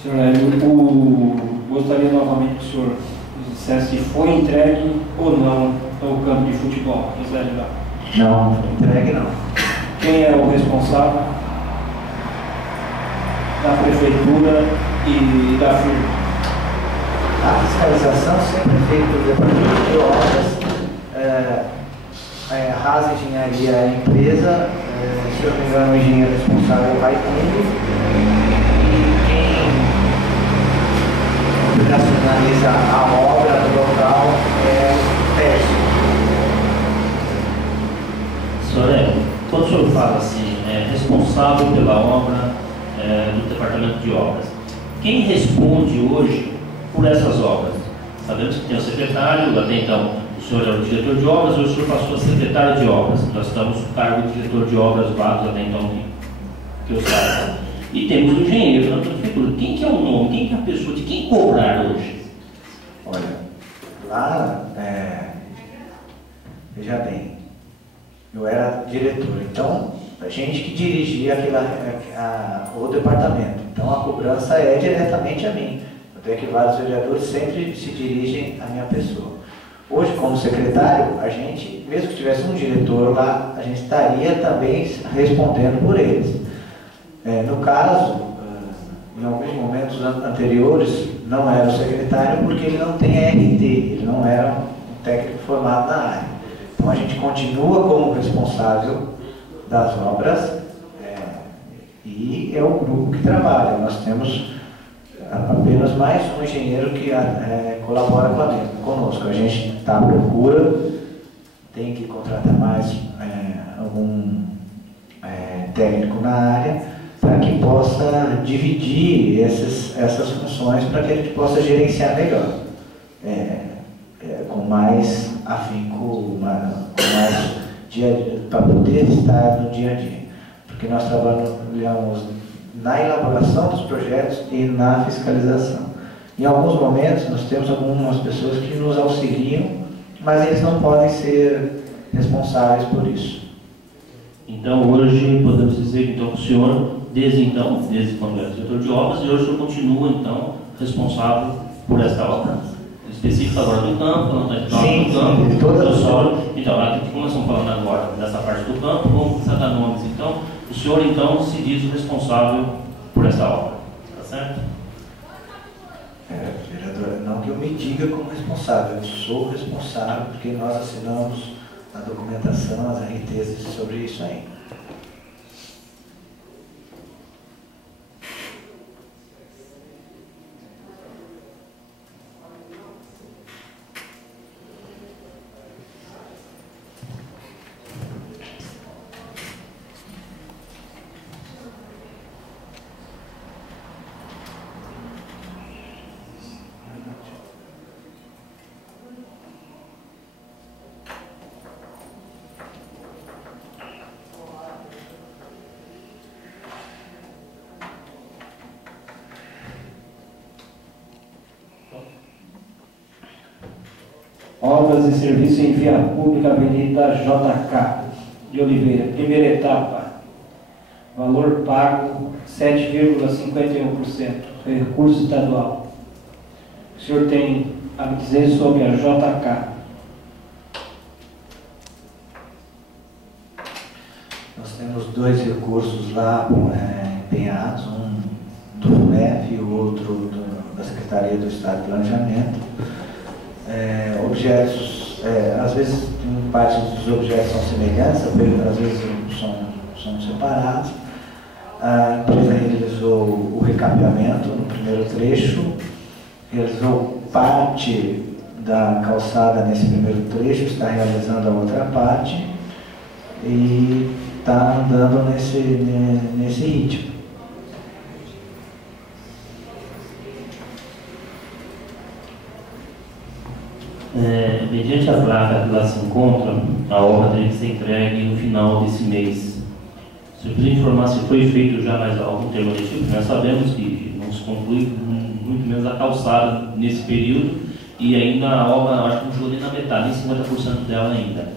Senhor Hélio, gostaria novamente que o senhor dissesse se foi entregue ou não ao campo de futebol. Não, foi entregue não. Quem era o responsável da prefeitura e da firma? A fiscalização sempre é feita pelo Departamento de Obras. A Rasa Engenharia é a empresa, se eu não me engano, o engenheiro responsável vai comigo, e quem operacionaliza a obra do local é o técnico. Senhor Hélio, quando o senhor fala assim, responsável pela obra do Departamento de Obras, quem responde hoje por essas obras? Sabemos que tem o secretário, até então o senhor era o diretor de obras, hoje o senhor passou a secretário de obras. Nós estamos no cargo de diretor de obras vagos até então, que eu saiba. E temos o engenheiro na prefeitura. Quem que é o nome, quem que é a pessoa, de quem cobrar hoje? Olha, lá, veja bem, eu era diretor, então a gente que dirigia o departamento, então a cobrança é diretamente a mim. Até que vários vereadores sempre se dirigem à minha pessoa. Hoje, como secretário, a gente, mesmo que tivesse um diretor lá, a gente estaria também respondendo por eles. No caso, em alguns momentos anteriores, não era o secretário porque ele não tem RT, ele não era um técnico formado na área. Então a gente continua como responsável das obras e é o grupo que trabalha. Nós temos apenas mais um engenheiro que colabora conosco. A gente está à procura, tem que contratar mais algum técnico na área para que possa dividir essas funções para que a gente possa gerenciar melhor, com mais afinco, para poder estar no dia a dia. Porque nós trabalhamos na elaboração dos projetos e na fiscalização. Em alguns momentos, nós temos algumas pessoas que nos auxiliam, mas eles não podem ser responsáveis por isso. Então, hoje, podemos dizer então, que o senhor, desde quando era diretor de obras, e hoje o senhor continua, então, responsável por esta obra. Específico agora do campo, falando da do campo, do solo. Então, aqui, como nós estamos falando agora dessa parte do campo, vamos precisar dar nomes, então. O senhor, então, se diz o responsável por essa obra, está certo? Vereador, não que eu me diga como responsável, eu sou responsável porque nós assinamos a documentação, as RTs sobre isso aí. Obras e serviços em via pública, Avenida JK de Oliveira, primeira etapa. Valor pago 7,51%, recurso estadual. O senhor tem a me dizer sobre a JK? Nós temos dois recursos lá empenhados, um do FUNEF e o outro da Secretaria do Estado de Planejamento. Objetos, às vezes parte dos objetos são semelhantes, às vezes são separados. A empresa realizou o recapeamento no primeiro trecho, realizou parte da calçada nesse primeiro trecho, está realizando a outra parte e está andando nesse ritmo. Mediante a placa que lá se encontra, a obra teria que ser entregue no final desse mês. Se eu puder informar se foi feito já mais algum termo desse tipo, nós sabemos que não se conclui muito menos a calçada nesse período e ainda a obra, acho que não chegou nem na metade, nem 50% dela ainda.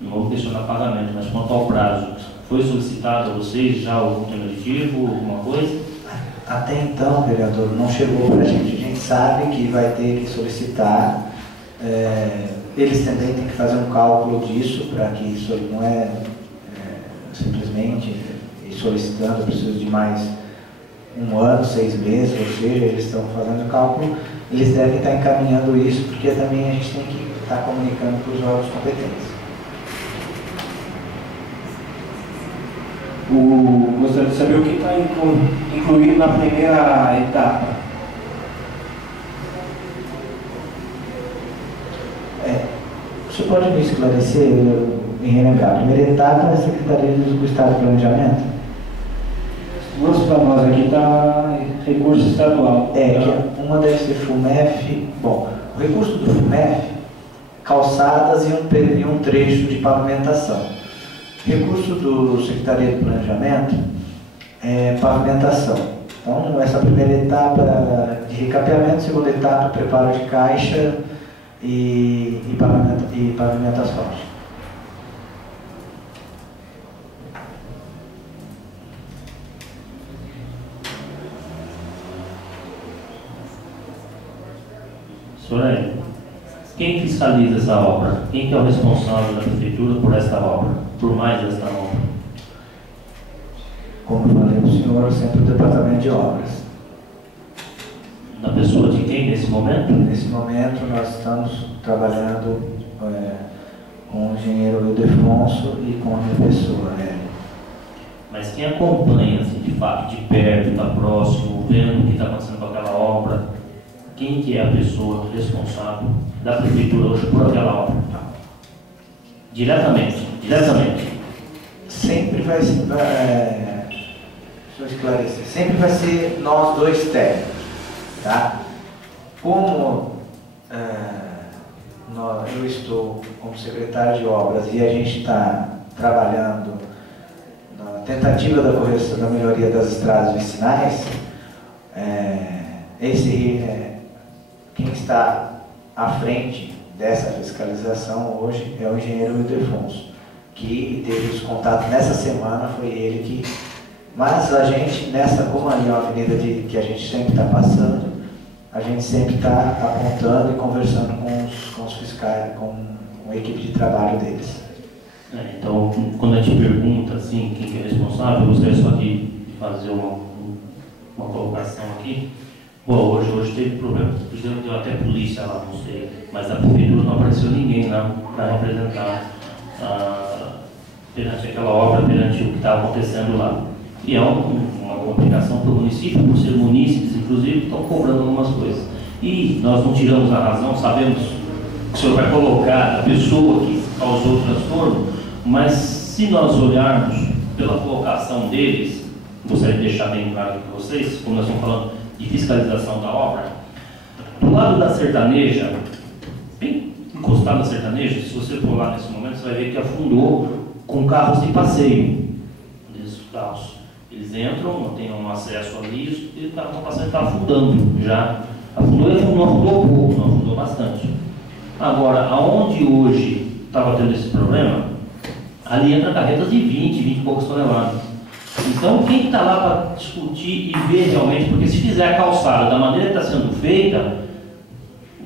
Não vou questionar pagamento, mas quanto ao prazo, foi solicitado a vocês já algum termo aditivo, alguma coisa? Até então, vereador, não chegou para a gente. A gente sabe que vai ter que solicitar. Eles também têm que fazer um cálculo disso, para que isso não simplesmente ir solicitando, preciso de mais 1 ano, 6 meses, ou seja, eles estão fazendo o cálculo, eles devem estar encaminhando isso, porque também a gente tem que estar comunicando para os órgãos competentes. Gostaria de saber o que está incluído na primeira etapa. Você pode me esclarecer, me relembrar? A primeira etapa é a Secretaria do Estado de Planejamento? Duas para nós aqui está recurso estadual. Que uma deve ser FUMEF. Bom, o recurso do FUMEF, calçadas e um trecho de pavimentação. Recurso do Secretaria de Planejamento é pavimentação. Então, essa primeira etapa de recapeamento, segunda etapa, preparo de caixa e pavimento asfáltico. Soraya, quem fiscaliza essa obra? Quem que é o responsável da prefeitura por esta obra? Por mais esta obra? Como eu falei para o senhor, sempre o departamento de obras. Na pessoa de quem nesse momento? Nesse momento nós estamos trabalhando com o engenheiro Ildefonso e com a minha pessoa. Mas quem acompanha, assim, de fato, de perto, está próximo, vendo o que está acontecendo com aquela obra, quem que é a pessoa responsável da prefeitura hoje por aquela obra? Diretamente. Sempre vai ser, deixa eu esclarecer, sempre vai ser nós dois técnicos, tá? Como eu estou como secretário de obras e a gente está trabalhando na tentativa da correção, da melhoria das estradas vicinais, quem está à frente dessa fiscalização hoje é o engenheiro Ildefonso, que teve os contatos nessa semana, foi ele que... Mas a gente, como ali é uma avenida que a gente sempre está passando, a gente sempre está apontando e conversando com os fiscais, com a equipe de trabalho deles. Então, quando a gente pergunta assim, quem que é responsável, eu gostaria só de fazer uma colocação aqui. Bom, hoje teve problema, deu até polícia lá, não sei, mas da prefeitura não apareceu ninguém lá para representar perante aquela obra, perante o que está acontecendo lá. E é uma complicação para o município, por ser munícipes, inclusive, estão cobrando algumas coisas. E nós não tiramos a razão, sabemos que o senhor vai colocar a pessoa que causou o transtorno, mas se nós olharmos pela colocação deles, gostaria de deixar bem claro aqui para vocês, como nós estamos falando de fiscalização da obra, do lado da sertaneja, bem encostado na sertaneja, se você for lá nesse momento, você vai ver que afundou com carros de passeio. Esses carros, eles entram, não tem um acesso ali, e o carro está passando, está afundando já. Afundou e não afundou pouco, não afundou bastante. Agora, aonde hoje estava tendo esse problema, ali entra carretas de 20 e poucas toneladas. Então, quem está lá para discutir e ver realmente, porque se fizer a calçada da maneira que está sendo feita,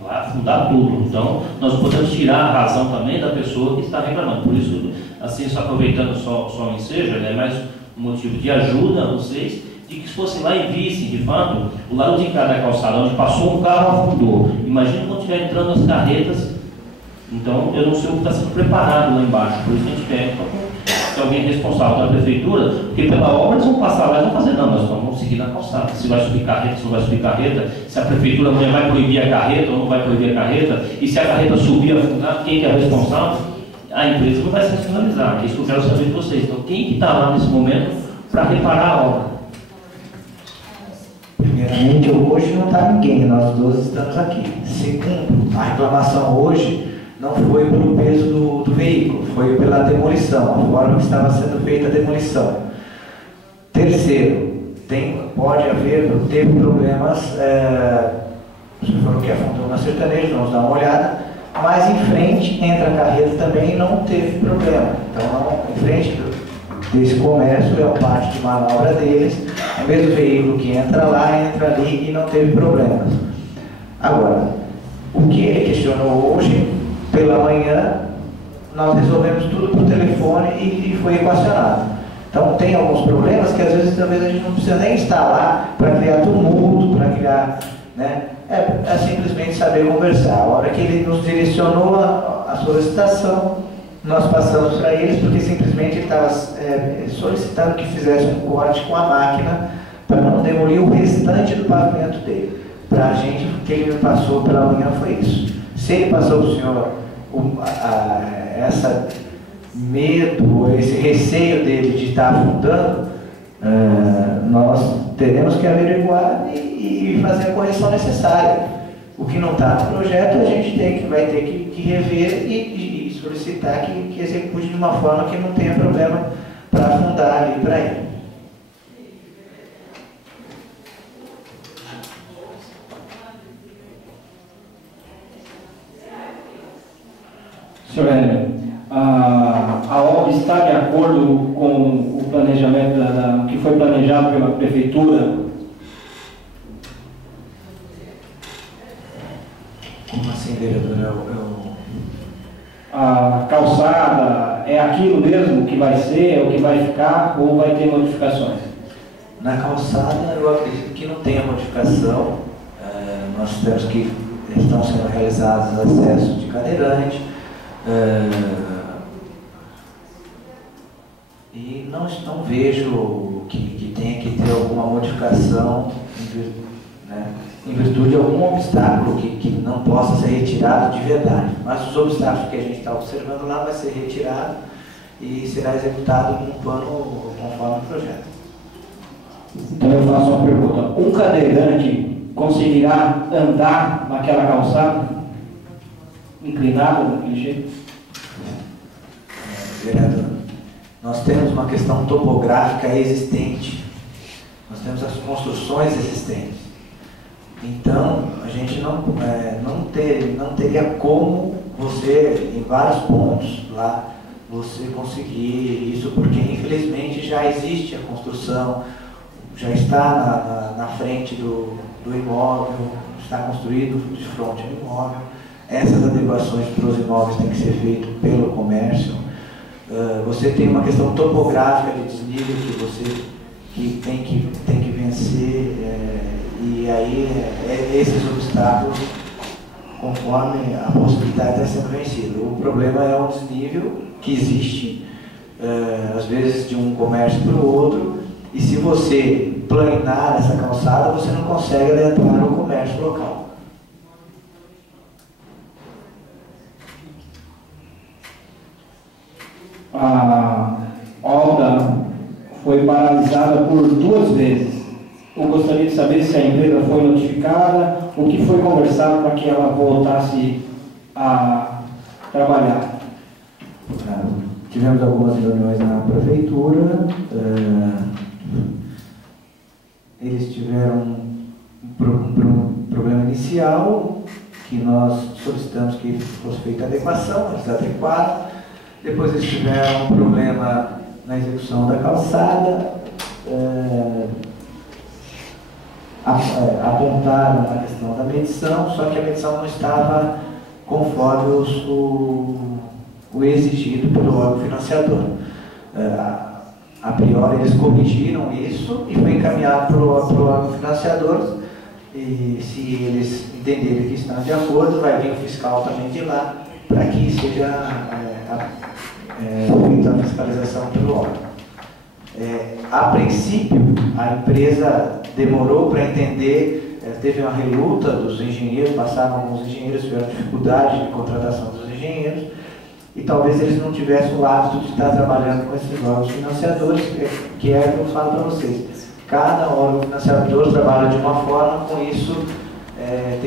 vai afundar tudo. Então, nós podemos tirar a razão também da pessoa que está reclamando. Por isso, assim, só aproveitando só o ensejo, é mais um motivo de ajuda a vocês, de que se fossem lá e vissem, de fato, o lado de cá da calçada, onde passou um carro, afundou. Imagina quando estiver entrando as carretas. Então, eu não sei o que está sendo preparado lá embaixo. Por isso que a gente pede se alguém responsável da prefeitura, porque pela obra eles vão passar lá e vão fazer, não, nós vamos seguir na calçada. Se vai subir carreta, se não vai subir carreta, se a prefeitura amanhã vai proibir a carreta ou não vai proibir a carreta, e se a carreta subir e afundar, quem que é responsável? A empresa não vai se nacionalizar. É isso que eu quero saber de vocês. Então, quem que está lá nesse momento para reparar a obra? Primeiramente, hoje não está ninguém, nós dois estamos aqui. Segundo, a reclamação hoje não foi pelo peso do veículo, foi pela demolição, a forma que estava sendo feita a demolição. Terceiro, teve problemas, você falou que afundou na sertaneja, vamos dar uma olhada, mas em frente, entre a carreta também não teve problema. Então, em frente desse comércio, é o pátio de manobra deles, mesmo veículo que entra lá, entra ali e não teve problemas. Agora, o que ele questionou hoje, pela manhã, nós resolvemos tudo por telefone e foi equacionado. Então tem alguns problemas que às vezes talvez a gente não precisa nem estar lá para criar tumulto, para criar, né? É simplesmente saber conversar. A hora que ele nos direcionou a solicitação, nós passamos para eles, porque simplesmente ele estava solicitando que fizesse um corte com a máquina para não demolir o restante do pavimento dele. Para a gente, o que ele me passou pela manhã foi isso. Se ele passou para o senhor essa medo, esse receio dele de estar afundando, nós teremos que averiguar e fazer a correção necessária. O que não está no projeto, a gente vai ter que rever e solicitar que execute de uma forma que não tenha problema para afundar ali para ele. Senhor Hélio, a obra está de acordo com o planejamento que foi planejado pela Prefeitura? Como assim, vereador? A calçada é aquilo mesmo que vai ser, o que vai ficar, ou vai ter modificações? Na calçada, eu acredito que não tenha modificação. Nós temos que estão sendo realizados acessos de cadeirante. E não vejo que tenha que ter alguma modificação em virtude de algum obstáculo que não possa ser retirado de verdade. Mas os obstáculos que a gente está observando lá vai ser retirado e será executado num plano conforme o projeto. Então eu faço uma pergunta: um cadeirante conseguirá andar naquela calçada inclinada daquele jeito? Vereador, nós temos uma questão topográfica existente, nós temos as construções existentes. Então, a gente não teria como você, em vários pontos lá, você conseguir isso, porque infelizmente já existe a construção, já está na frente do imóvel, está construído de frente ao imóvel. Essas adequações para os imóveis têm que ser feitas pelo comércio. Você tem uma questão topográfica de desnível que tem que vencer, e aí esses obstáculos, conforme a possibilidade está sendo vencida. O problema é o desnível que existe, às vezes de um comércio para o outro, e se você planear essa calçada, você não consegue adentrar no comércio local. A obra foi paralisada por 2 vezes. Eu gostaria de saber se a empresa foi notificada, o que foi conversado para que ela voltasse a trabalhar. Tivemos algumas reuniões na prefeitura, eles tiveram um problema inicial, que nós solicitamos que fosse feita a adequação, eles adequaram. Depois eles tiveram um problema na execução da calçada, apontaram a questão da medição, só que a medição não estava conforme o exigido pelo órgão financiador. A priori eles corrigiram isso e foi encaminhado para o órgão financiador, e se eles entenderem que estão de acordo, vai vir o fiscal também de lá, para que seja feita a fiscalização pelo órgão. A princípio, a empresa demorou para entender, teve uma reluta dos engenheiros, passaram alguns engenheiros, tiveram dificuldade de contratação dos engenheiros, e talvez eles não tivessem o hábito de estar trabalhando com esses órgãos financiadores, que é o que eu falo para vocês. Cada órgão financiador trabalha de uma forma, com isso